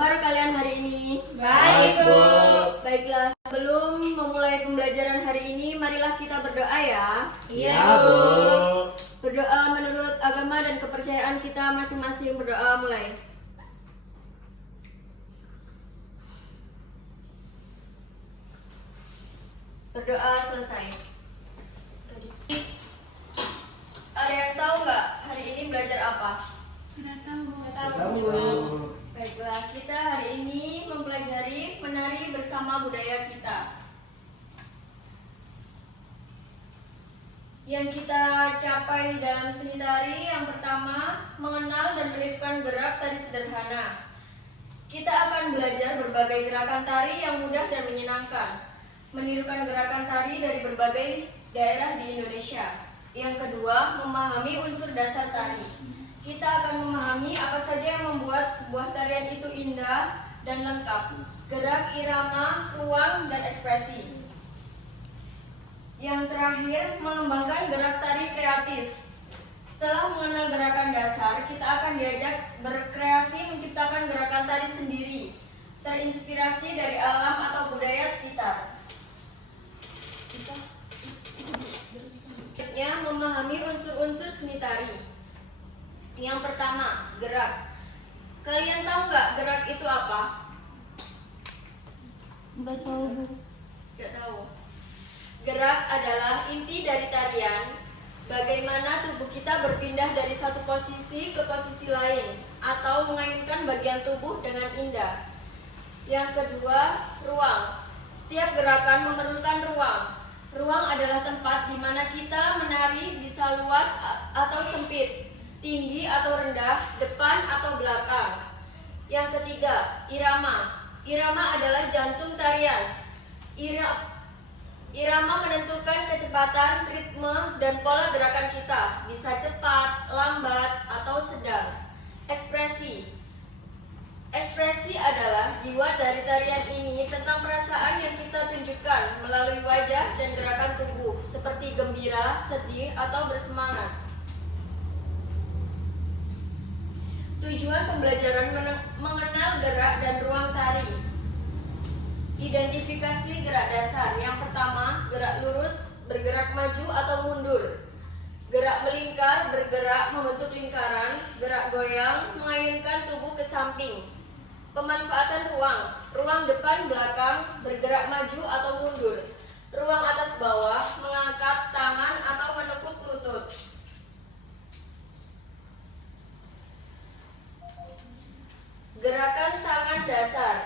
kabar kalian hari ini? Baik, Bu. Baiklah, sebelum memulai pembelajaran hari ini, marilah kita berdoa ya. Iya, Bu. Berdoa menurut agama dan kepercayaan kita masing-masing. Berdoa mulai. Berdoa selesai. Ada yang tahu nggak hari ini belajar apa? Baiklah, kita hari ini mempelajari menari bersama budaya kita. Yang kita capai dalam seni tari yang pertama, mengenal dan menirukan gerak tari sederhana. Kita akan belajar berbagai gerakan tari yang mudah dan menyenangkan. Menirukan gerakan tari dari berbagai daerah di Indonesia. Yang kedua, memahami unsur dasar tari. Kita akan memahami apa saja yang membuat sebuah tarian itu indah dan lengkap. Gerak, irama, ruang, dan ekspresi. Yang terakhir, mengembangkan gerak tari kreatif. Setelah mengenal gerakan dasar, kita akan diajak berkreasi menciptakan gerakan tari sendiri, terinspirasi dari alam atau budaya sekitar. Selanjutnya, memahami unsur-unsur seni tari. Yang pertama, gerak. Kalian tahu nggak gerak itu apa? Nggak tahu, Bu. Nggak tahu. Gerak adalah inti dari tarian. Bagaimana tubuh kita berpindah dari satu posisi ke posisi lain atau mengayunkan bagian tubuh dengan indah. Yang kedua, ruang. Setiap gerakan memerlukan ruang. Ruang adalah tempat di mana kita menari, bisa luas atau sempit, tinggi atau rendah, depan atau belakang. Yang ketiga, irama. Irama adalah jantung tarian. Irama menentukan kecepatan, ritme, dan pola gerakan kita. Bisa cepat, lambat, atau sedang. Ekspresi. Ekspresi adalah jiwa dari tarian ini tentang perasaan yang kita tunjukkan melalui wajah dan gerakan tubuh, seperti gembira, sedih, atau bersemangat. Tujuan pembelajaran mengenal gerak dan ruang tari. Identifikasi gerak dasar. Yang pertama, gerak lurus, bergerak maju atau mundur. Gerak melingkar, bergerak membentuk lingkaran. Gerak goyang, mengayunkan tubuh ke samping. Pemanfaatan ruang. Ruang depan belakang, bergerak maju atau mundur. Ruang atas bawah, mengangkat tangan atau menekuk lutut. Gerakan tangan dasar.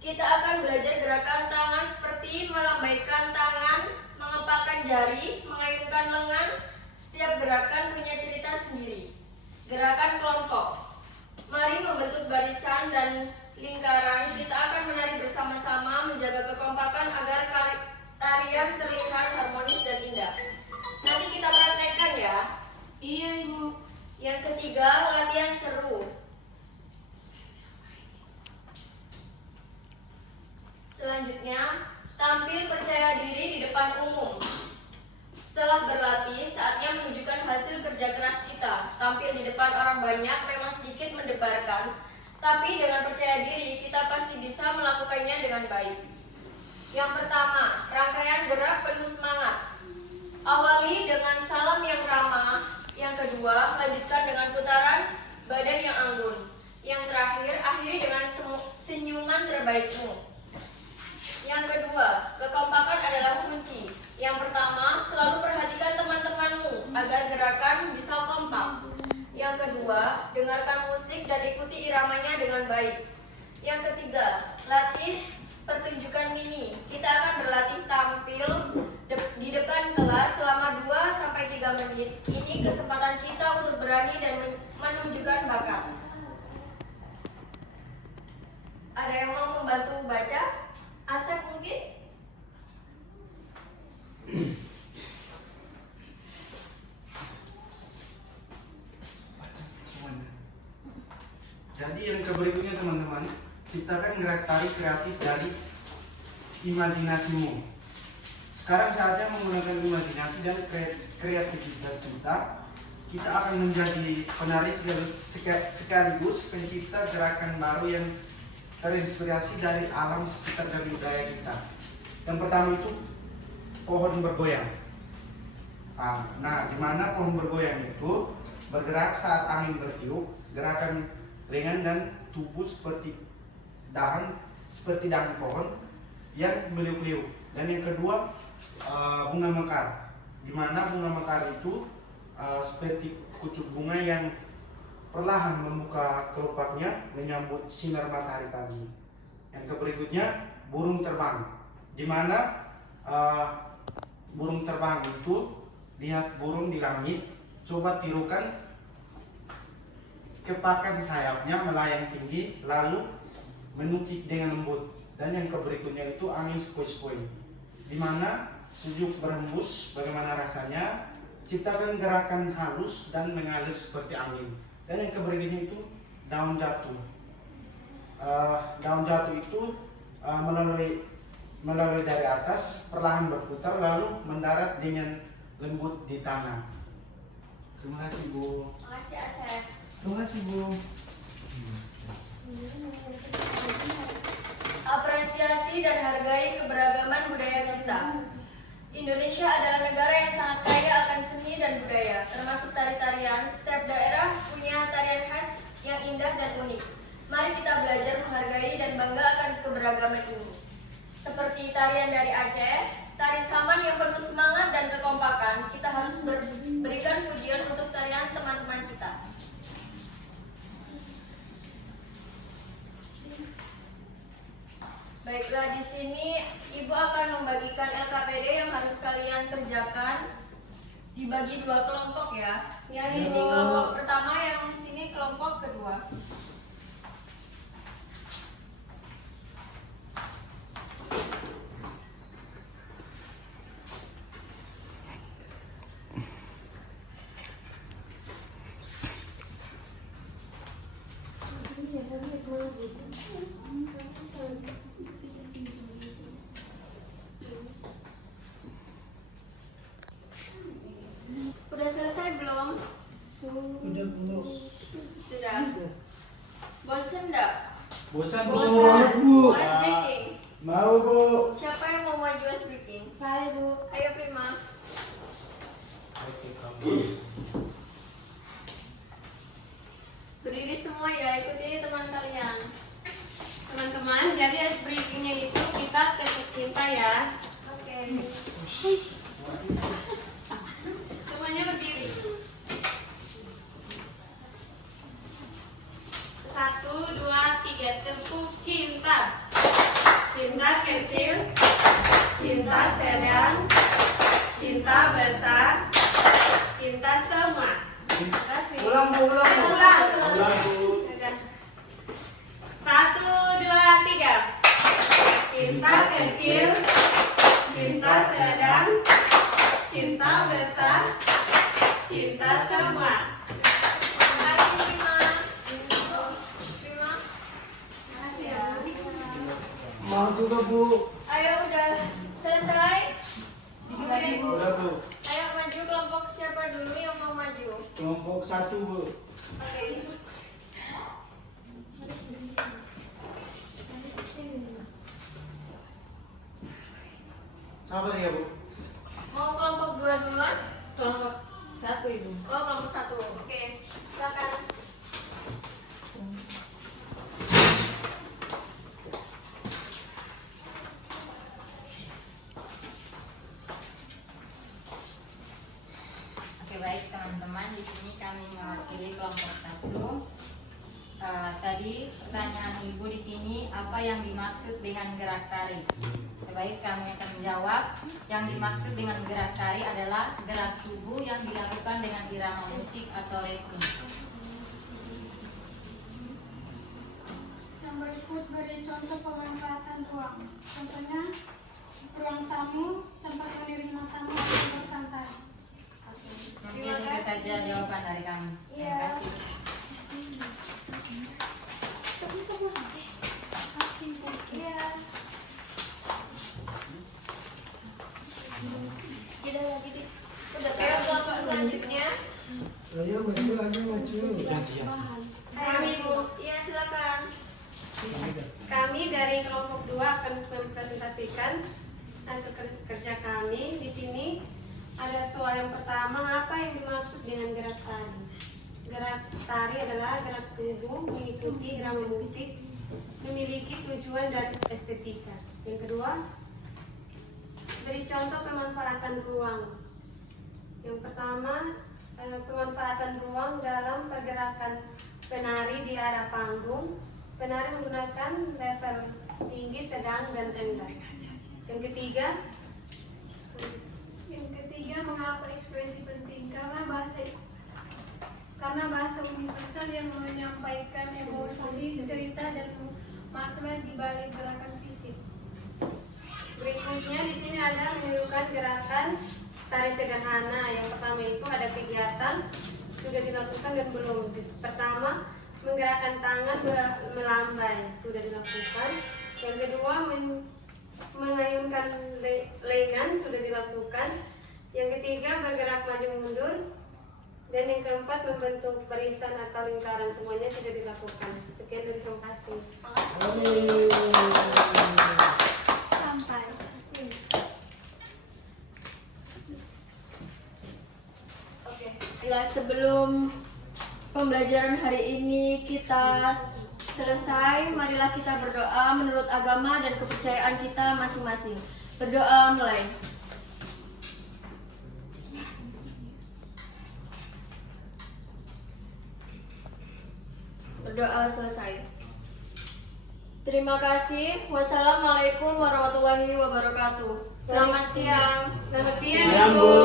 Kita akan belajar gerakan tangan seperti melambaikan tangan, mengepalkan jari, mengayunkan lengan. Setiap gerakan punya cerita sendiri. Gerakan kelompok. Mari membentuk barisan dan lingkaran. Kita akan menari bersama-sama, menjaga kekompakan agar tarian terlihat harmonis dan indah. Nanti kita praktekkan ya. Iya, Ibu. Yang ketiga, latihan seru. Selanjutnya, tampil percaya diri di depan umum. Setelah berlatih, saatnya menunjukkan hasil kerja keras kita. Tampil di depan orang banyak memang sedikit mendebarkan, tapi dengan percaya diri kita pasti bisa melakukannya dengan baik. Yang pertama, rangkaian gerak penuh semangat. Awali dengan salam yang ramah. Yang kedua, lanjutkan dengan putaran badan yang anggun. Yang terakhir, akhiri dengan senyuman terbaikmu. Yang kedua, kekompakan adalah kunci. Yang pertama, selalu perhatikan teman-temanmu agar gerakan bisa kompak. Yang kedua, dengarkan musik dan ikuti iramanya dengan baik. Yang ketiga, latih pertunjukan mini. Kita akan berlatih tampil di depan kelas selama 2-3 menit. Ini kesempatan kita untuk berani dan menunjukkan bakat. Ada yang mau membantu baca? Asep mungkin? Jadi yang berikutnya teman-teman, ciptakan gerak tari kreatif dari imajinasimu. Sekarang saatnya menggunakan imajinasi dan kreativitas kita kita akan menjadi penari sekaligus pencipta gerakan baru yang terinspirasi dari alam sekitar dan budaya kita. Yang pertama itu pohon bergoyang. Nah, di mana pohon bergoyang itu bergerak saat angin bertiup, gerakan lengan dan tubuh seperti dahan pohon yang meliuk-liuk. Dan yang kedua bunga mekar, di mana bunga mekar itu seperti kucuk bunga yang perlahan membuka kelopaknya menyambut sinar matahari pagi. Yang berikutnya burung terbang, di mana burung terbang itu, lihat burung di langit, coba tirukan kepakan sayapnya melayang tinggi lalu menukik dengan lembut. Dan yang berikutnya itu angin sepoi-sepoi, di mana sejuk berhembus, bagaimana rasanya, ciptakan gerakan halus dan mengalir seperti angin. Dan yang berikutnya itu daun jatuh. Daun jatuh itu melalui dari atas perlahan berputar lalu mendarat dengan lembut di tanah. Terima kasih Bu. Makasih Asep. Terima kasih Bu. Apresiasi dan hargai keberagaman budaya kita. Indonesia adalah negara yang sangat kaya akan seni dan budaya, termasuk tari-tarian. Setiap daerah punya tarian khas yang indah dan unik. Mari kita belajar menghargai dan bangga akan keberagaman ini. Seperti tarian dari Aceh, tari Saman yang penuh semangat dan kekompakan, kita harus berikan pujian untuk tarian teman-teman kita. Baiklah, di sini Ibu akan membagikan LKPD yang harus kalian kerjakan. Dibagi 2 kelompok ya. Yang sini kelompok pertama, yang sini kelompok kedua. Udah selesai belum? Sudah. Bosen enggak? Bosan Bu. Mau ice breaking? Mau Bu. Siapa yang mau maju ice breaking? Saya Bu. Ayo Prima. Oke, kamu. Berdiri semua ya, ikuti teman kalian. Teman-teman, jadi ice breakingnya itu kita tetap cinta ya. Oke. Semuanya berdiri. 1, 2, 3, tepuk cinta. Cinta kecil, cinta sedang, cinta besar, cinta semua. Ulang Bu. Ulang. Bu. 1, 2, 3. Cinta kecil, cinta sedang, cinta besar, cinta semua. Makasih Prima. Prima. Makasih ya. Mau juga Bu. Ayo udah selesai? Udah Bu. Ayo maju, kelompok siapa dulu yang mau maju? Kelompok 1 Bu. Oke. Sabar ya Bu. Mau kelompok 2 duluan? Kelompok 1 Ibu. Oh, kelompok 1. Oke. Silakan. Oke, baik teman-teman, di sini kami mewakili kelompok 1. Tadi pertanyaan Ibu di sini, apa yang dimaksud dengan gerak tari? Baik, kami akan menjawab. Yang dimaksud dengan gerak tari adalah gerak tubuh yang dilakukan dengan irama musik atau ritme. Yang berikut beri contoh pemanfaatan ruang. Contohnya, ruang tamu, tempat menerima tamu atau bersantai. Mungkin Terima itu kasih. saja jawaban dari kami. Terima Iya. kasih. Iya. Udah lagi di. Udah. Ayo kelompok selanjutnya. gantian. bahan. Kami Bu, Iya, silakan. kami dari kelompok 2 akan mempresentasikan hasil kerja kami. Di sini ada soal yang pertama, apa yang dimaksud dengan gerak tari? Gerak tari adalah gerak tubuh mengikuti irama musik, memiliki tujuan dan estetika. Yang kedua, beri contoh pemanfaatan ruang. Yang pertama, pemanfaatan ruang dalam pergerakan penari di arah panggung. Penari menggunakan level tinggi, sedang, dan rendah. Yang ketiga, Mengapa ekspresi penting? Karena bahasa universal yang menyampaikan emosi, cerita, dan makna di balik gerakan fisik. berikutnya di sini ada menirukan gerakan tari sederhana. Yang pertama itu ada kegiatan sudah dilakukan dan belum. Pertama, menggerakkan tangan melambai sudah dilakukan. Yang kedua, mengayunkan lengan sudah dilakukan. Yang ketiga, bergerak maju mundur. Dan yang keempat, membentuk barisan atau lingkaran, semuanya sudah dilakukan. Sekian dan terima kasih. Sampai. Baiklah, sebelum pembelajaran hari ini kita selesai, marilah kita berdoa menurut agama dan kepercayaan kita masing-masing. Berdoa mulai. Berdoa selesai. Terima kasih. Wassalamualaikum warahmatullahi wabarakatuh. Selamat siang. Selamat siang, Bu.